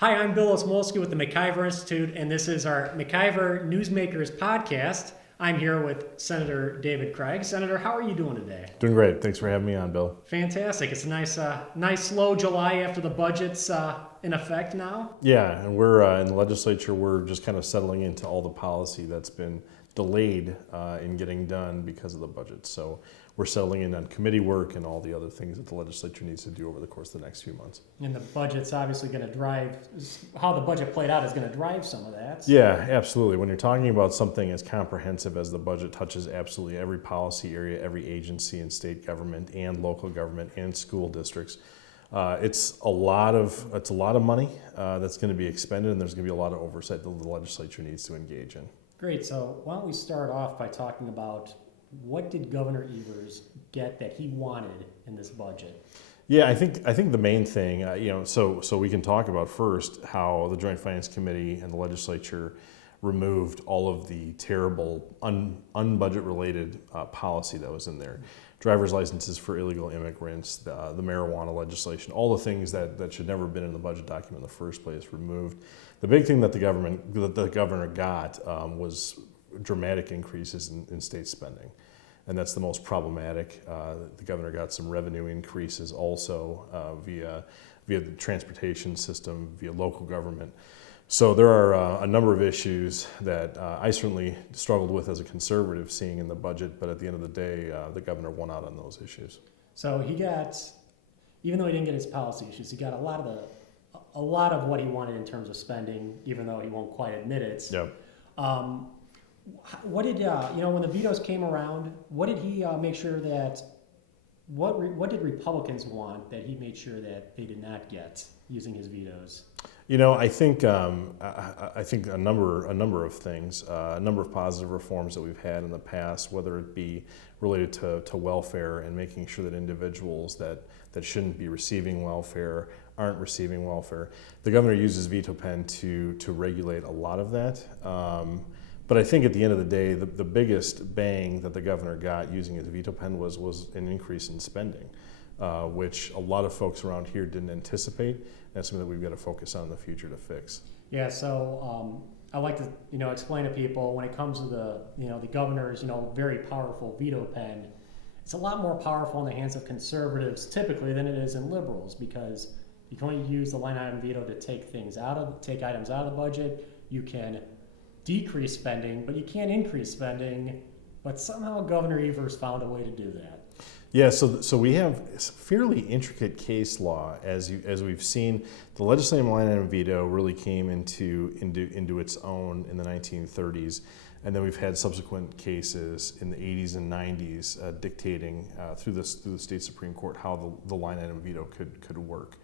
Hi, I'm Bill Osmolsky with the MacIver Institute, and this is our MacIver Newsmakers podcast. I'm here with Senator David Craig. Senator, how are you doing today? Doing great. Thanks for having me on, Bill. Fantastic. It's a nice slow July after the budget's in effect now. Yeah, and we're in the legislature. We're just kind of settling into all the policy that's been delayed in getting done because of the budget. So we're settling in on committee work and all the other things that the legislature needs to do over the course of the next few months. And the budget's obviously going to drive, how the budget played out is going to drive some of that. Yeah, absolutely. When you're talking about something as comprehensive as the budget, touches absolutely every policy area, every agency in state government and local government and school districts. It's a lot of money that's going to be expended, and there's going to be a lot of oversight that the legislature needs to engage in. Great. So why don't we start off by talking about what did Governor Evers get that he wanted in this budget? Yeah, I think the main thing, so we can talk about first how the Joint Finance Committee and the legislature removed all of the terrible unbudget related policy that was in there. Driver's licenses for illegal immigrants, the marijuana legislation, all the things that should never have been in the budget document in the first place removed. The big thing that the governor got was dramatic increases in state spending. And that's the most problematic. The governor got some revenue increases also via the transportation system, via local government. So there are a number of issues that I certainly struggled with as a conservative seeing in the budget, but at the end of the day, the governor won out on those issues. So he got, even though he didn't get his policy issues, he got a lot of what he wanted in terms of spending, even though he won't quite admit it. Yep. What did when the vetoes came around? What did he make sure that? What did Republicans want that he made sure that they did not get using his vetoes? I think a number of things, a number of positive reforms that we've had in the past, whether it be related to welfare and making sure that individuals that shouldn't be receiving welfare aren't receiving welfare. The governor uses veto pen to regulate a lot of that. But I think at the end of the day, the biggest bang that the governor got using his veto pen was an increase in spending, which a lot of folks around here didn't anticipate. That's something that we've got to focus on in the future to fix. Yeah, so I like to explain to people when it comes to the governor's very powerful veto pen, it's a lot more powerful in the hands of conservatives typically than it is in liberals, because you can only use the line item veto to take items out of the budget. You can decrease spending, but you can't increase spending. But somehow Governor Evers found a way to do that. Yeah, so we have fairly intricate case law, as we've seen. The legislative line item veto really came into its own in the 1930s, and then we've had subsequent cases in the 80s and 90s dictating through the state Supreme Court how the line item veto could work.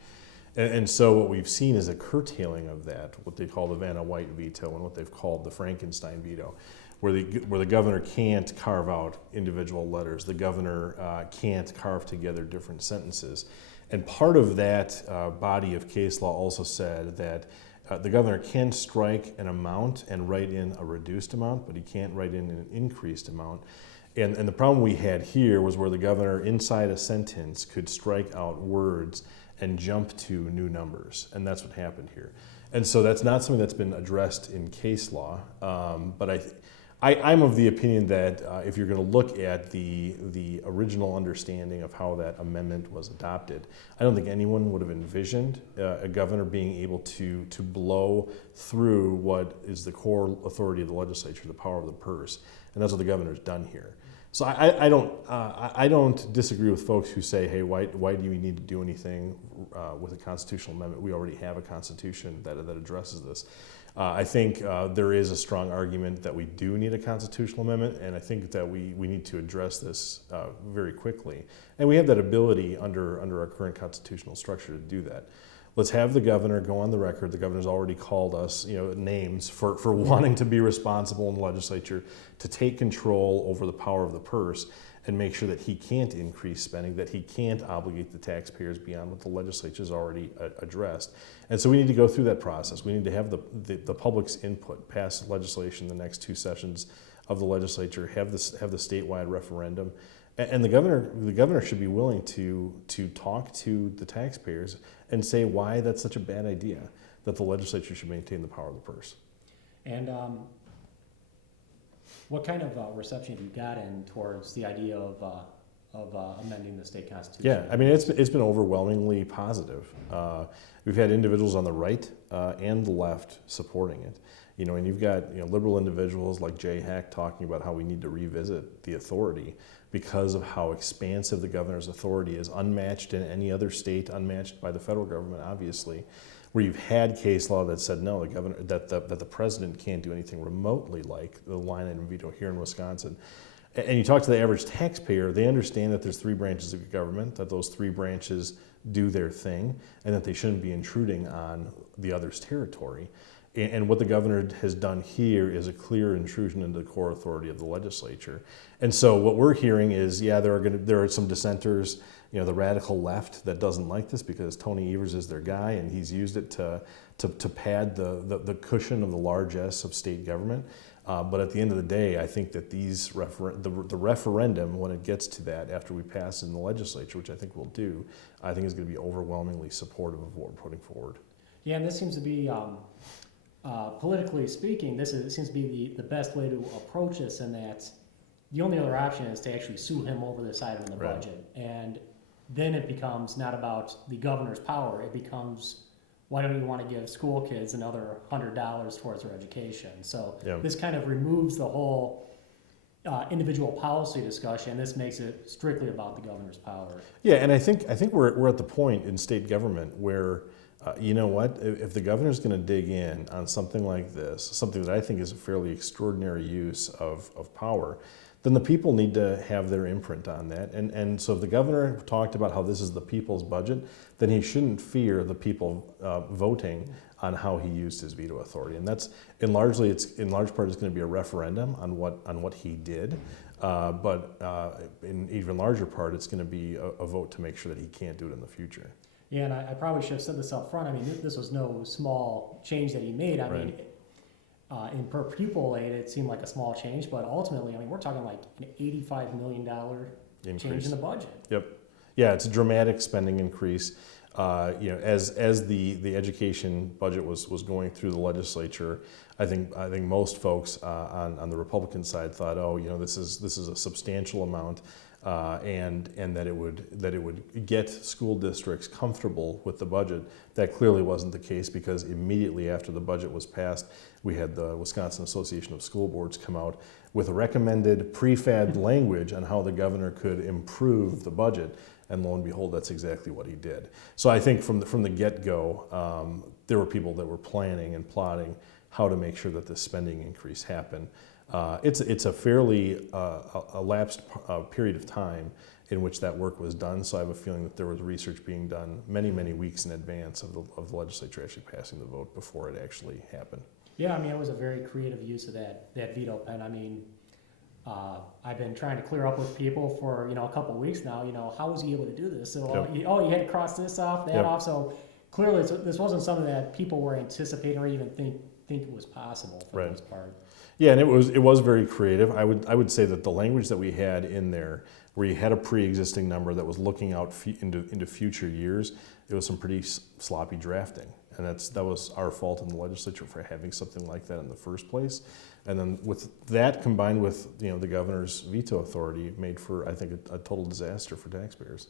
And so what we've seen is a curtailing of that, what they call the Vanna White veto and what they've called the Frankenstein veto, where the governor can't carve out individual letters. The governor can't carve together different sentences. And part of that body of case law also said that the governor can strike an amount and write in a reduced amount, but he can't write in an increased amount. And the problem we had here was where the governor, inside a sentence, could strike out words and jump to new numbers, and that's what happened here. And so that's not something that's been addressed in case law, but I'm of the opinion that if you're going to look at the original understanding of how that amendment was adopted, I don't think anyone would have envisioned a governor being able to blow through what is the core authority of the legislature, the power of the purse, and that's what the governor's done here. So I don't disagree with folks who say, hey, why do we need to do anything with a constitutional amendment? We already have a constitution that addresses this. I think there is a strong argument that we do need a constitutional amendment, and I think that we need to address this very quickly. And we have that ability under our current constitutional structure to do that. Let's have the governor go on the record. The governor's already called us, names for wanting to be responsible in the legislature, to take control over the power of the purse and make sure that he can't increase spending, that he can't obligate the taxpayers beyond what the legislature's already addressed. And so we need to go through that process. We need to have the public's input, pass legislation the next two sessions of the legislature, have the statewide referendum, And the governor should be willing to talk to the taxpayers and say why that's such a bad idea, that the legislature should maintain the power of the purse. And what kind of reception have you gotten towards the idea of amending the state constitution? Yeah, I mean, it's been overwhelmingly positive. We've had individuals on the right and the left supporting it. And you've got liberal individuals like Jay Heck talking about how we need to revisit the authority because of how expansive the governor's authority is, unmatched in any other state, unmatched by the federal government, obviously. Where you've had case law that said no, that the president can't do anything remotely like the line item veto here in Wisconsin. And you talk to the average taxpayer, they understand that there's 3 branches of government, that those 3 branches do their thing, and that they shouldn't be intruding on the other's territory. And what the governor has done here is a clear intrusion into the core authority of the legislature. And so what we're hearing is, yeah, there are some dissenters, the radical left that doesn't like this because Tony Evers is their guy, and he's used it to pad the cushion of the largesse of state government. But at the end of the day, I think that the referendum, when it gets to that, after we pass in the legislature, which I think we'll do, I think is going to be overwhelmingly supportive of what we're putting forward. Yeah, and this seems to be, politically speaking, seems to be the best way to approach this, in that the only other option is to actually sue him over this item in the Right. budget. And then it becomes not about the governor's power, it becomes, why don't you want to give school kids another $100 towards their education? So Yeah. this kind of removes the whole individual policy discussion. This makes it strictly about the governor's power. Yeah, and I think we're at the point in state government where, you know what, if the governor's going to dig in on something like this, something that I think is a fairly extraordinary use of power, then the people need to have their imprint on that. And so if the governor talked about how this is the people's budget, then he shouldn't fear the people voting on how he used his veto authority. And that's in large part it's going to be a referendum on what he did, but in even larger part it's going to be a vote to make sure that he can't do it in the future. Yeah, and I probably should have said this up front. I mean, this was no small change that he made. I mean, in per pupil aid, it seemed like a small change, but ultimately, I mean, we're talking like an $85 million change in the budget. Yep. Yeah, it's a dramatic spending increase. As the education budget was going through the legislature, I think most folks on the Republican side thought, this is a substantial amount, and that it would get school districts comfortable with the budget. That clearly wasn't the case, because immediately after the budget was passed, we had the Wisconsin Association of School Boards come out with a recommended prefab language on how the governor could improve the budget. And lo and behold, that's exactly what he did. So I think from the get-go, there were people that were planning and plotting how to make sure that this spending increase happened. It's a fairly elapsed period of time in which that work was done. So I have a feeling that there was research being done many, many weeks in advance of the legislature actually passing the vote before it actually happened. Yeah, I mean, it was a very creative use of that veto pen. I mean, I've been trying to clear up with people for a couple of weeks now. How was he able to do this? So, you had to cross this off, that off. So clearly, this wasn't something that people were anticipating or even think it was possible for the most part. Yeah, and it was very creative. I would say that the language that we had in there, where you had a pre-existing number that was looking out into future years, it was some pretty sloppy drafting, and that was our fault in the legislature for having something like that in the first place. And then with that combined with the governor's veto authority, made for, I think, a total disaster for taxpayers.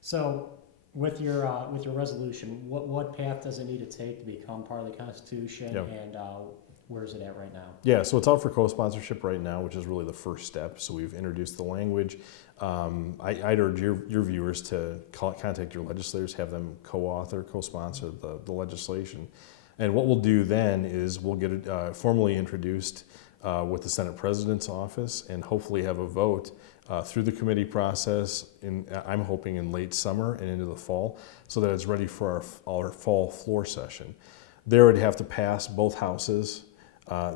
So with your resolution, what path does it need to take to become part of the Constitution, and where is it at right now? Yeah, so it's out for co-sponsorship right now, which is really the first step. So we've introduced the language. I'd urge your viewers to contact your legislators, have them co-author, co-sponsor the legislation. And what we'll do then is we'll get it formally introduced with the Senate President's office, and hopefully have a vote through the committee process, I'm hoping in late summer and into the fall, so that it's ready for our fall floor session. There would have to pass both houses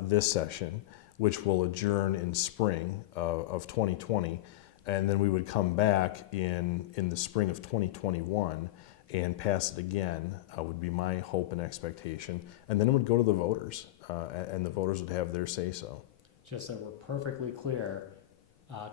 this session, which will adjourn in spring of 2020, and then we would come back in the spring of 2021 and pass it again, would be my hope and expectation. And then it would go to the voters, and the voters would have their say-so. Just so we're perfectly clear,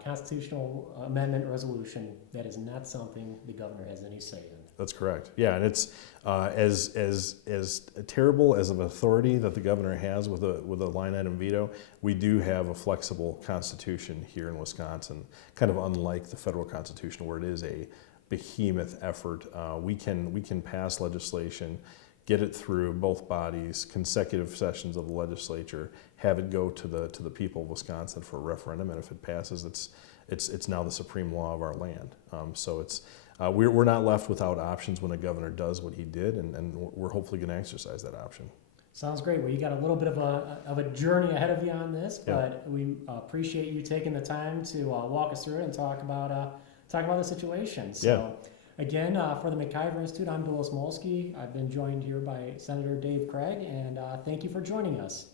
constitutional amendment resolution, that is not something the governor has any say in. That's correct. Yeah, and it's as terrible as an authority that the governor has with a line item veto. We do have a flexible constitution here in Wisconsin, kind of unlike the federal constitution, where it is a behemoth effort. We can pass legislation, get it through both bodies, consecutive sessions of the legislature, have it go to the people of Wisconsin for a referendum, and if it passes, it's now the supreme law of our land. So it's we're not left without options when a governor does what he did, and we're hopefully going to exercise that option. Sounds great. Well, you got a little bit of a journey ahead of you on this, but we appreciate you taking the time to walk us through it and talk about the situation. So, again, for the MacIver Institute, I'm Bill Smolsky. I've been joined here by Senator Dave Craig, and thank you for joining us.